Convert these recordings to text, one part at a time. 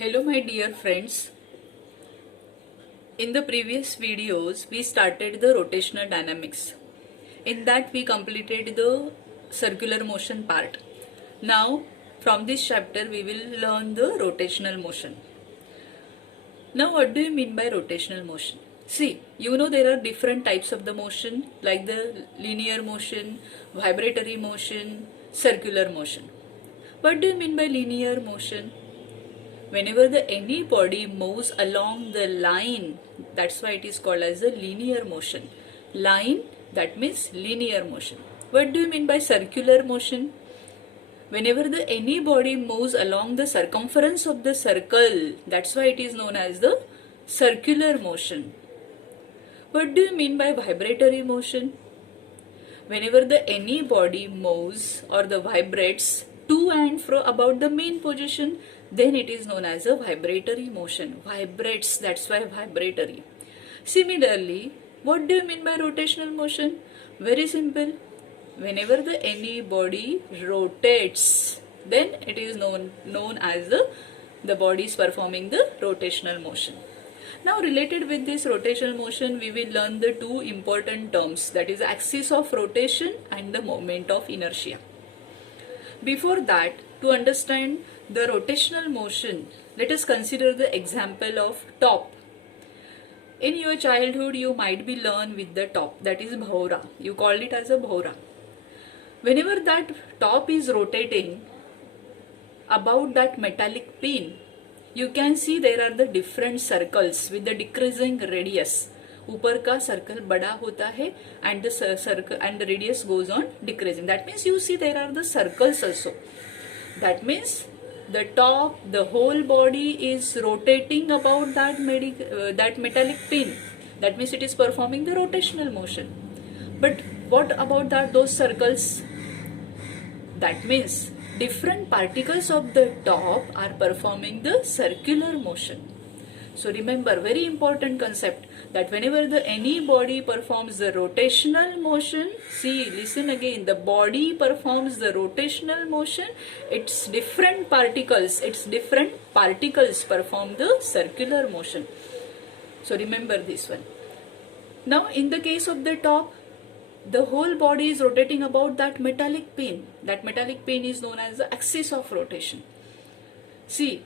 Hello my dear friends. In the previous videos we started the rotational dynamics. In that we completed the circular motion part. Now from this chapter we will learn the rotational motion. Now what do you mean by rotational motion? See, you know there are different types of the motion like the linear motion, vibratory motion, circular motion. What do you mean by linear motion? Whenever any body moves along the line, that's why it is called as a linear motion. Line, that means linear motion. What do you mean by circular motion? Whenever any body moves along the circumference of the circle, that's why it is known as the circular motion. What do you mean by vibratory motion? Whenever any body moves or the vibrates to and fro about the main position, then it is known as a vibratory motion. Vibrates, that's why vibratory. Similarly, what do you mean by rotational motion? Very simple. Whenever any body rotates, then it is known as the body is performing the rotational motion. Now related with this rotational motion, we will learn the two important terms, that is axis of rotation and the moment of inertia. Before that, to understand the rotational motion, let us consider the example of top. In your childhood, you might be learned with the top, that is bhaura. You called it as a bhaura. Whenever that top is rotating about that metallic pin, you can see there are the different circles with the decreasing radius. ऊपर का circle बड़ा होता है and the circle and the radius goes on decreasing. That means you see there are the circles also. That means the top, the whole body is rotating about that metallic pin. That means it is performing the rotational motion. But what about those circles? That means different particles of the top are performing the circular motion. So remember, very important concept, that whenever any body performs the rotational motion, see, listen again, the body performs the rotational motion, its different particles perform the circular motion. So remember this one. Now in the case of the top, the whole body is rotating about that metallic pin. That metallic pin is known as the axis of rotation. See,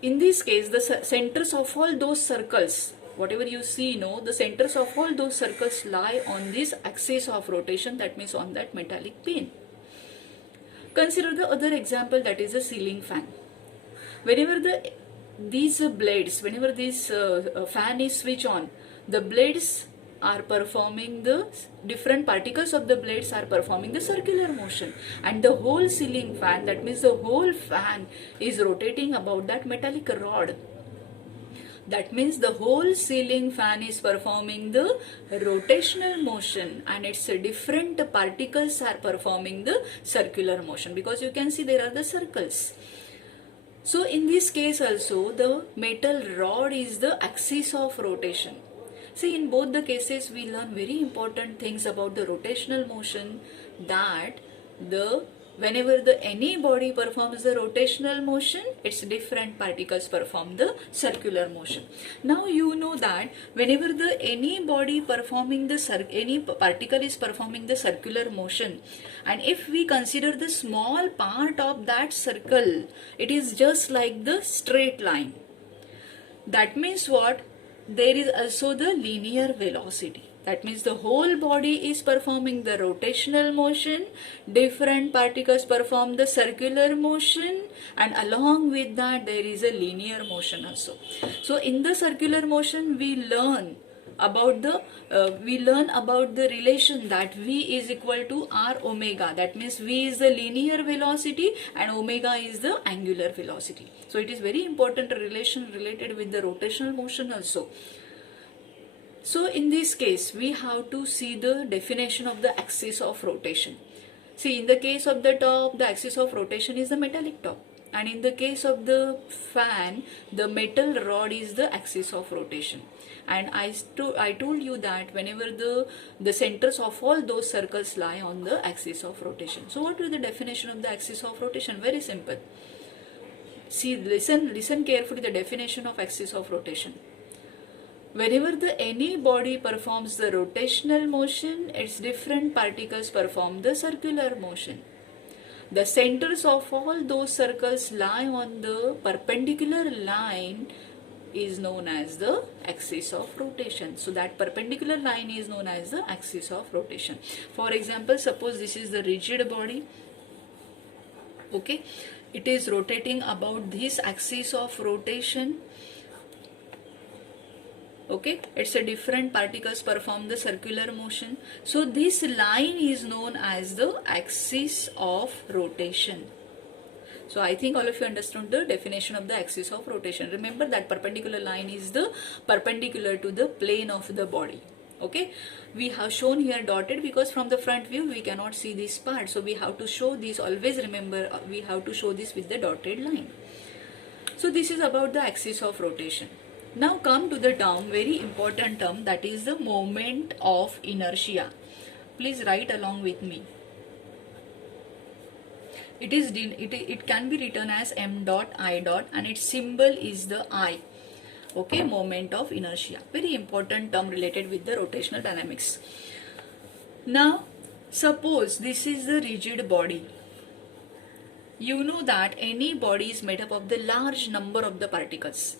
in this case, the centers of all those circles, whatever you see, the centers of all those circles lie on this axis of rotation, that means on that metallic pin. Consider the other example, that is a ceiling fan. Whenever these blades, whenever this fan is switched on, the blades are performing the different particles of the blades are performing the circular motion, and the whole ceiling fan, that means the whole fan is rotating about that metallic rod. That means the whole ceiling fan is performing the rotational motion and its different particles are performing the circular motion, because you can see there are the circles. So in this case also, the metal rod is the axis of rotation. See, in both the cases we learn very important things about the rotational motion, that whenever any body performs the rotational motion, its different particles perform the circular motion. Now you know that whenever any body performing any particle is performing the circular motion, and if we consider the small part of that circle, it is just like the straight line. That means what? There is also the linear velocity. That means the whole body is performing the rotational motion, different particles perform the circular motion, and along with that there is a linear motion also. So in the circular motion we learn about the relation that V is equal to R omega. That means V is the linear velocity and omega is the angular velocity. So it is very important relation related with the rotational motion also. So in this case, we have to see the definition of the axis of rotation. See, in the case of the top, the axis of rotation is the metallic top. And in the case of the fan, the metal rod is the axis of rotation. And I told you that whenever the centers of all those circles lie on the axis of rotation. So what is the definition of the axis of rotation? Very simple. See, listen carefully the definition of axis of rotation. Whenever any body performs the rotational motion, its different particles perform the circular motion. The centers of all those circles lie on the perpendicular line is known as the axis of rotation. So that perpendicular line is known as the axis of rotation. For example, suppose this is the rigid body. Okay, it is rotating about this axis of rotation. Okay, it's a different particles perform the circular motion. So this line is known as the axis of rotation. So I think all of you understood the definition of the axis of rotation. Remember that perpendicular line is the perpendicular to the plane of the body. Okay, we have shown here dotted because from the front view we cannot see this part. So we have to show this, always remember we have to show this with the dotted line. So this is about the axis of rotation. Now come to the term, very important term, that is the moment of inertia. Please write along with me. It can be written as m dot I dot and its symbol is the I. Okay, moment of inertia. Very important term related with the rotational dynamics. Now, suppose this is the rigid body. You know that any body is made up of the large number of the particles.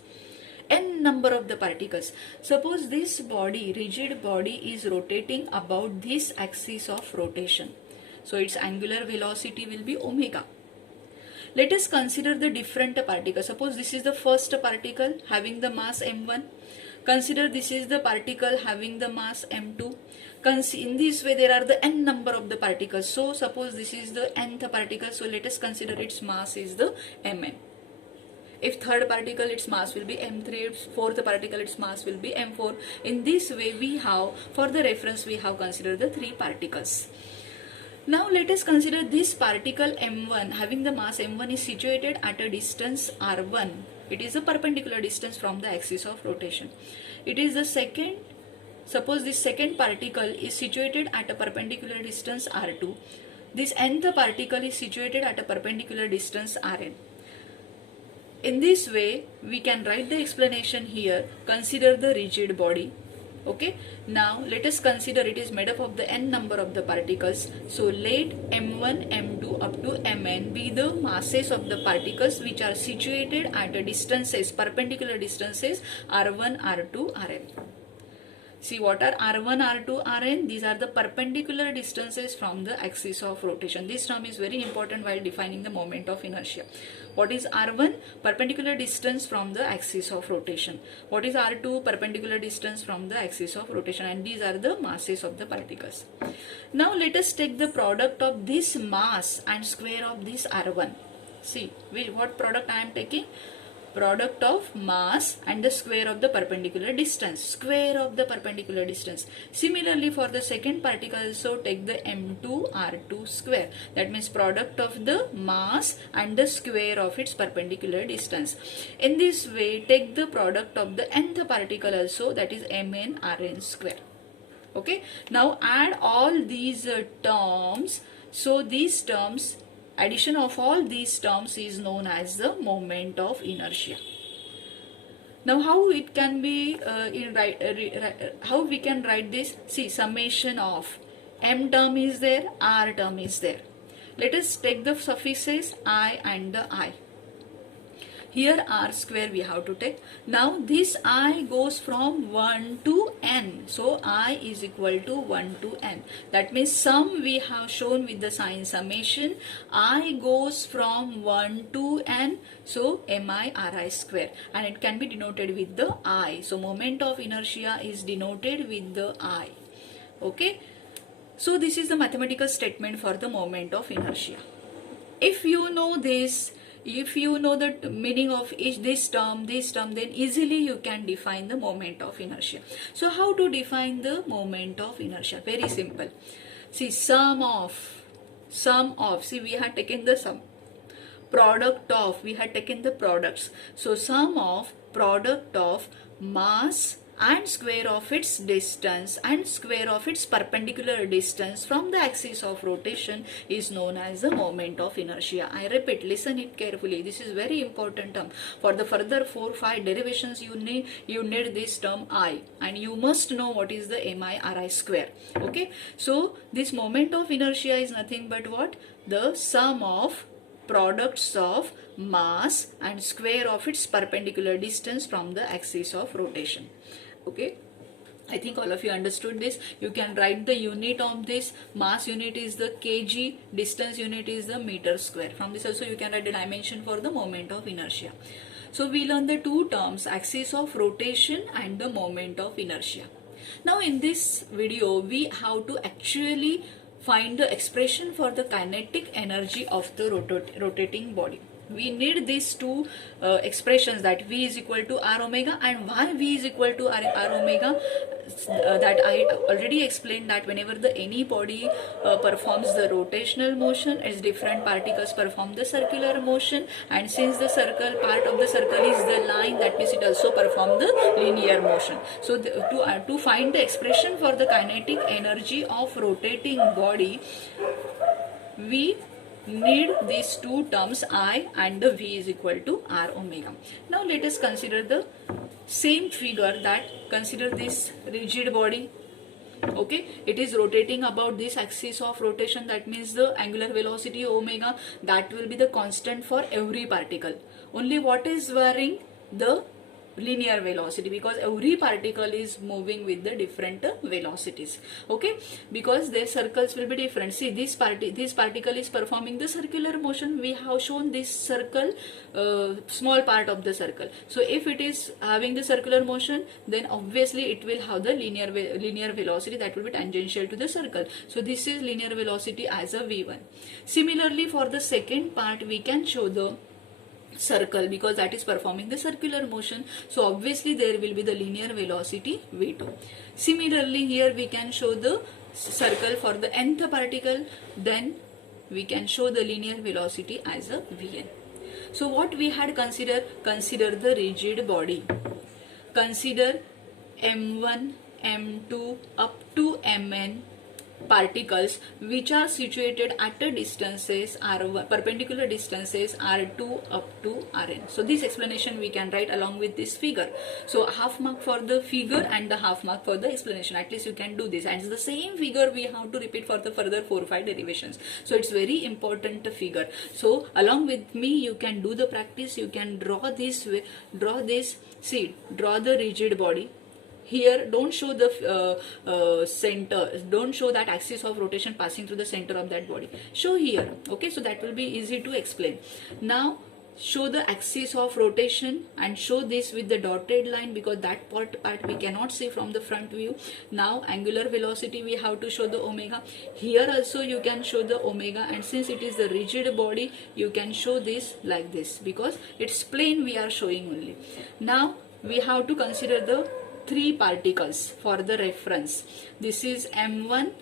N number of the particles. Suppose this body, rigid body, is rotating about this axis of rotation. So its angular velocity will be omega. Let us consider the different particles. Suppose this is the first particle having the mass m1. Consider this is the particle having the mass m2. In this way there are the n number of the particles. So suppose this is the nth particle. So let us consider its mass is the mn. If third particle, its mass will be m3, if fourth particle, its mass will be m4. In this way, we have, for the reference, we have considered the three particles. Now let us consider this particle m1 having the mass m1 is situated at a distance r1. It is a perpendicular distance from the axis of rotation. It is the second, suppose this second particle is situated at a perpendicular distance r2. This nth particle is situated at a perpendicular distance rn. In this way, we can write the explanation here. Consider the rigid body. Okay. Now, let us consider it is made up of the n number of the particles. So, let m1, m2 up to mn be the masses of the particles which are situated at a distances, perpendicular distances r1, r2, rn. See what are r1, r2, rn? These are the perpendicular distances from the axis of rotation. This term is very important while defining the moment of inertia. What is r1? Perpendicular distance from the axis of rotation. What is r2? Perpendicular distance from the axis of rotation. And these are the masses of the particles. Now let us take the product of this mass and square of this r1. See what product I am taking? Product of mass and the square of the perpendicular distance. Square of the perpendicular distance. Similarly, for the second particle also take the m2 r2 square. That means product of the mass and the square of its perpendicular distance. In this way, take the product of the nth particle also, that is mn rn square. Okay. Now add all these terms. So these terms, addition of all these terms is known as the moment of inertia. Now how it can be how we can write this? See, summation of m term is there, r term is there. Let us take the suffixes I and the I. Here r square we have to take. Now this I goes from 1 to n. So I is equal to 1 to n. That means sum we have shown with the sign summation. I goes from 1 to n. So mi ri square. And it can be denoted with the I. So moment of inertia is denoted with the I. Okay. So this is the mathematical statement for the moment of inertia. If you know this, if you know the meaning of this term, then easily you can define the moment of inertia. So how to define the moment of inertia? Very simple. See, sum of, see we had taken the sum. Product of, we had taken the products. So sum of product of mass and square of its distance and square of its perpendicular distance from the axis of rotation is known as the moment of inertia. I repeat, listen it carefully. This is very important term. For the further 4-5 derivations you need this term I, and you must know what is the MI/RI square. Okay, so this moment of inertia is nothing but what? The sum of products of mass and square of its perpendicular distance from the axis of rotation. Okay, I think all of you understood this. You can write the unit of this. Mass unit is the kg, distance unit is the meter square. From this also you can write the dimension for the moment of inertia. So we learn the two terms, axis of rotation and the moment of inertia. Now in this video we have to actually find the expression for the kinetic energy of the rotating body. We need these two expressions, that V is equal to R omega, and why V is equal to R omega, that I already explained, that whenever any body performs the rotational motion, its different particles perform the circular motion, and since the circle part of the circle is the line, that means it also perform the linear motion. So to find the expression for the kinetic energy of rotating body, we need these two terms I and the V is equal to R omega. Now let us consider the same figure, that consider this rigid body. Okay, it is rotating about this axis of rotation, that means the angular velocity omega, that will be the constant for every particle. Only what is varying? The linear velocity, because every particle is moving with the different velocities. Okay, because their circles will be different. See, this particle is performing the circular motion. We have shown this circle, small part of the circle. So if it is having the circular motion, then obviously it will have the linear velocity that will be tangential to the circle. So this is linear velocity as a v1. Similarly, for the second part we can show the circle, because that is performing the circular motion, so obviously there will be the linear velocity v2. Similarly, here we can show the circle for the nth particle, then we can show the linear velocity as a vn. So what we had consider the rigid body. Consider m1, m2 up to mn particles which are situated at a distances r1, perpendicular distances r2 up to rn. So this explanation we can write along with this figure. So half mark for the figure and the half mark for the explanation. At least you can do this, and it's the same figure we have to repeat for the further 4-5 derivations. So it's very important figure. So along with me you can do the practice. You can draw this, see, draw the rigid body. Here don't show the center, don't show that axis of rotation passing through the center of that body. Show here, okay, so that will be easy to explain. Now show the axis of rotation and show this with the dotted line, because that part we cannot see from the front view. Now angular velocity we have to show the omega. Here also you can show the omega, and since it is the rigid body you can show this like this, because it's plane we are showing only. Now we have to consider the three particles for the reference. This is m1,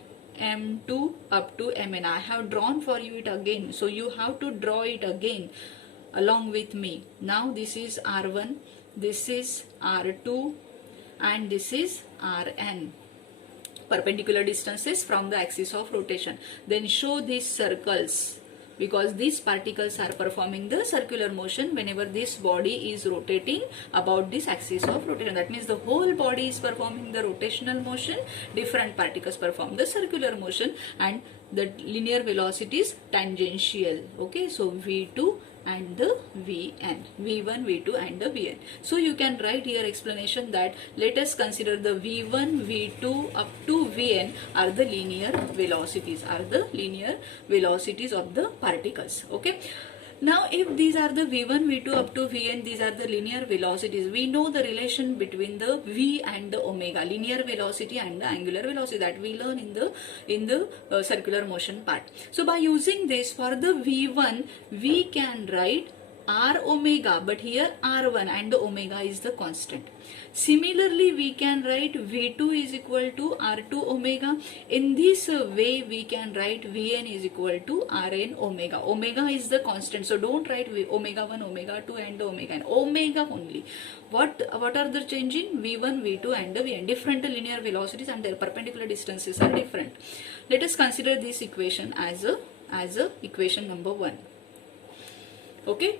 m2 up to mn. I have drawn for you it again, so you have to draw it again along with me. Now this is r1, this is r2, and this is rn, perpendicular distances from the axis of rotation. Then show these circles, because these particles are performing the circular motion whenever this body is rotating about this axis of rotation. That means the whole body is performing the rotational motion, different particles perform the circular motion, and the linear velocity is tangential. Okay, so v2 and the vn, v1, v2 and the vn. So you can write here explanation that let us consider the v1, v2 up to vn are the linear velocities, of the particles. Okay, now if these are the v1, v2 up to vn, these are the linear velocities, we know the relation between the v and the omega, linear velocity and the angular velocity, that we learn in the circular motion part. So by using this, for the v1 we can write r omega, but here r1 and the omega is the constant. Similarly, we can write v2 is equal to r2 omega. In this way, we can write vn is equal to rn omega. Omega is the constant, so don't write omega 1, omega 2 and the omega n. Omega only. What are the changing? v1, v2 and the vn. Different linear velocities and their perpendicular distances are different. Let us consider this equation as a equation number 1. Okay.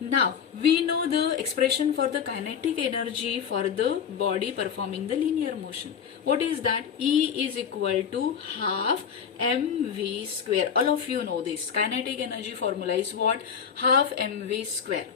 Now, we know the expression for the kinetic energy for the body performing the linear motion. What is that? E is equal to half mv square. All of you know this. Kinetic energy formula is what? Half mv square.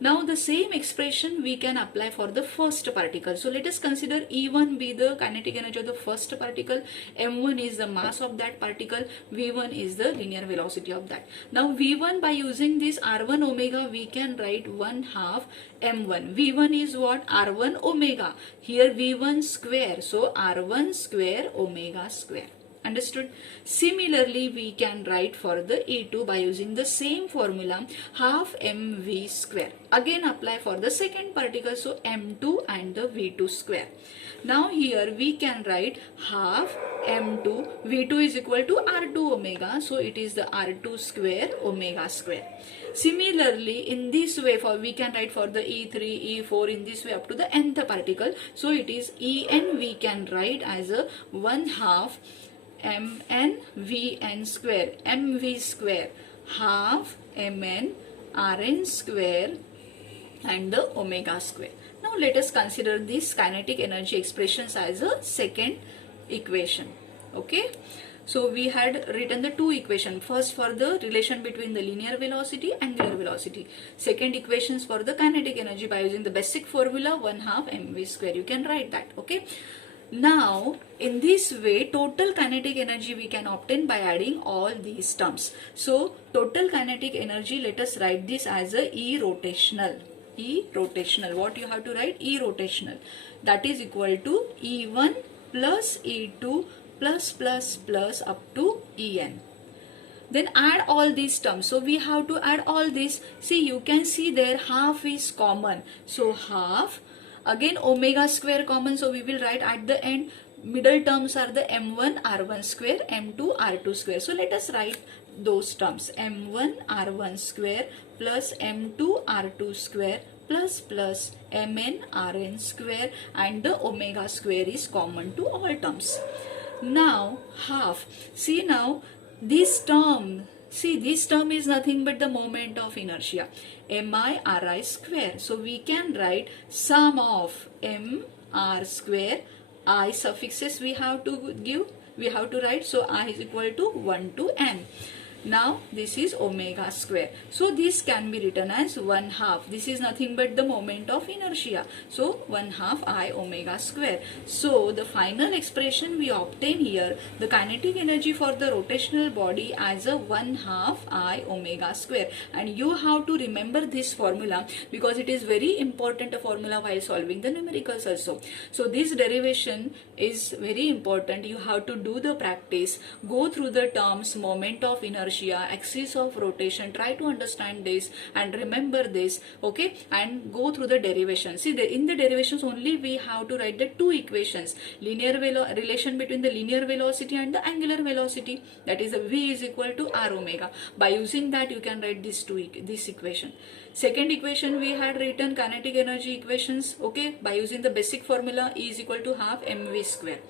Now, the same expression we can apply for the first particle. So, let us consider E1 be the kinetic energy of the first particle, m1 is the mass of that particle, v1 is the linear velocity of that. Now, v1 by using this r1 omega, we can write 1/2 m1. v1 is what? r1 omega. Here v1 square. So, r1 square omega square. Understood? Similarly, we can write for the E2 by using the same formula, half mv square. Again apply for the second particle, so m2 and the v2 square. Now here we can write half m2, v2 is equal to r2 omega, so it is the r2 square omega square. Similarly, in this way we can write for the E3, E4 in this way up to the nth particle. So it is En we can write as a 1/2 mn vn square, mv square, half mn rn square and the omega square. Now let us consider this kinetic energy expressions as a second equation. Okay. So we had written the two equations. First for the relation between the linear velocity and angular velocity. Second equations for the kinetic energy by using the basic formula 1/2 mv square. You can write that. Okay. Now, in this way, total kinetic energy we can obtain by adding all these terms. So, total kinetic energy, let us write this as a E rotational. E rotational. What you have to write? E rotational. That is equal to E1 plus E2 plus up to En. Then add all these terms. So, we have to add all this. See, you can see there half is common. So, half. Again omega square common, so we will write at the end. Middle terms are the m1 r1 square, m2 r2 square. So let us write those terms, m1 r1 square plus m2 r2 square plus mn rn square, and the omega square is common to all terms. Now half. See now this term. See, this term is nothing but the moment of inertia, mi ri square. So we can write sum of m r square, I suffixes we have to give, we have to write. So I is equal to 1 to n. Now this is omega square. So this can be written as 1/2. This is nothing but the moment of inertia. So 1/2 I omega square. So the final expression we obtain here, the kinetic energy for the rotational body as a 1/2 I omega square. And you have to remember this formula because it is very important formula while solving the numericals also. So this derivation is very important. You have to do the practice, go through the terms, moment of inertia, axis of rotation, try to understand this and remember this. Okay, and go through the derivation. See, in the derivations only we have to write the two equations, linear relation between the linear velocity and the angular velocity, that is v is equal to r omega. By using that you can write this equation. Second equation we had written kinetic energy equations, okay, by using the basic formula E is equal to half mv square.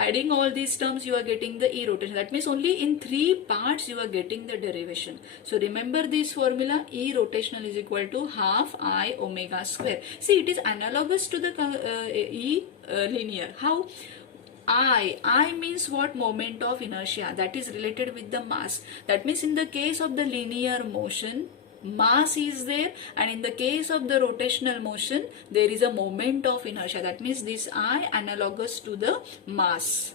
Adding all these terms, you are getting the E rotation. That means only in 3 parts you are getting the derivation. So remember this formula, E rotational is equal to half I omega square. See, it is analogous to the linear. How? I means what? Moment of inertia, that is related with the mass. That means in the case of the linear motion, mass is there, and in the case of the rotational motion there is a moment of inertia. That means this I analogous to the mass.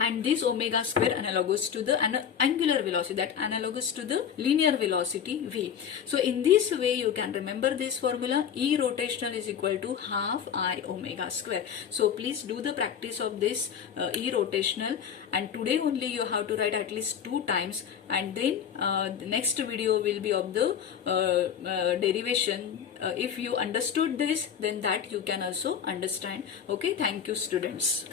and this omega square analogous to the angular velocity, that analogous to the linear velocity v. So in this way you can remember this formula, E rotational is equal to half I omega square. So please do the practice of this E rotational, and today only you have to write at least 2 times, and then the next video will be of the derivation. If you understood this, then that you can also understand. Okay, thank you students.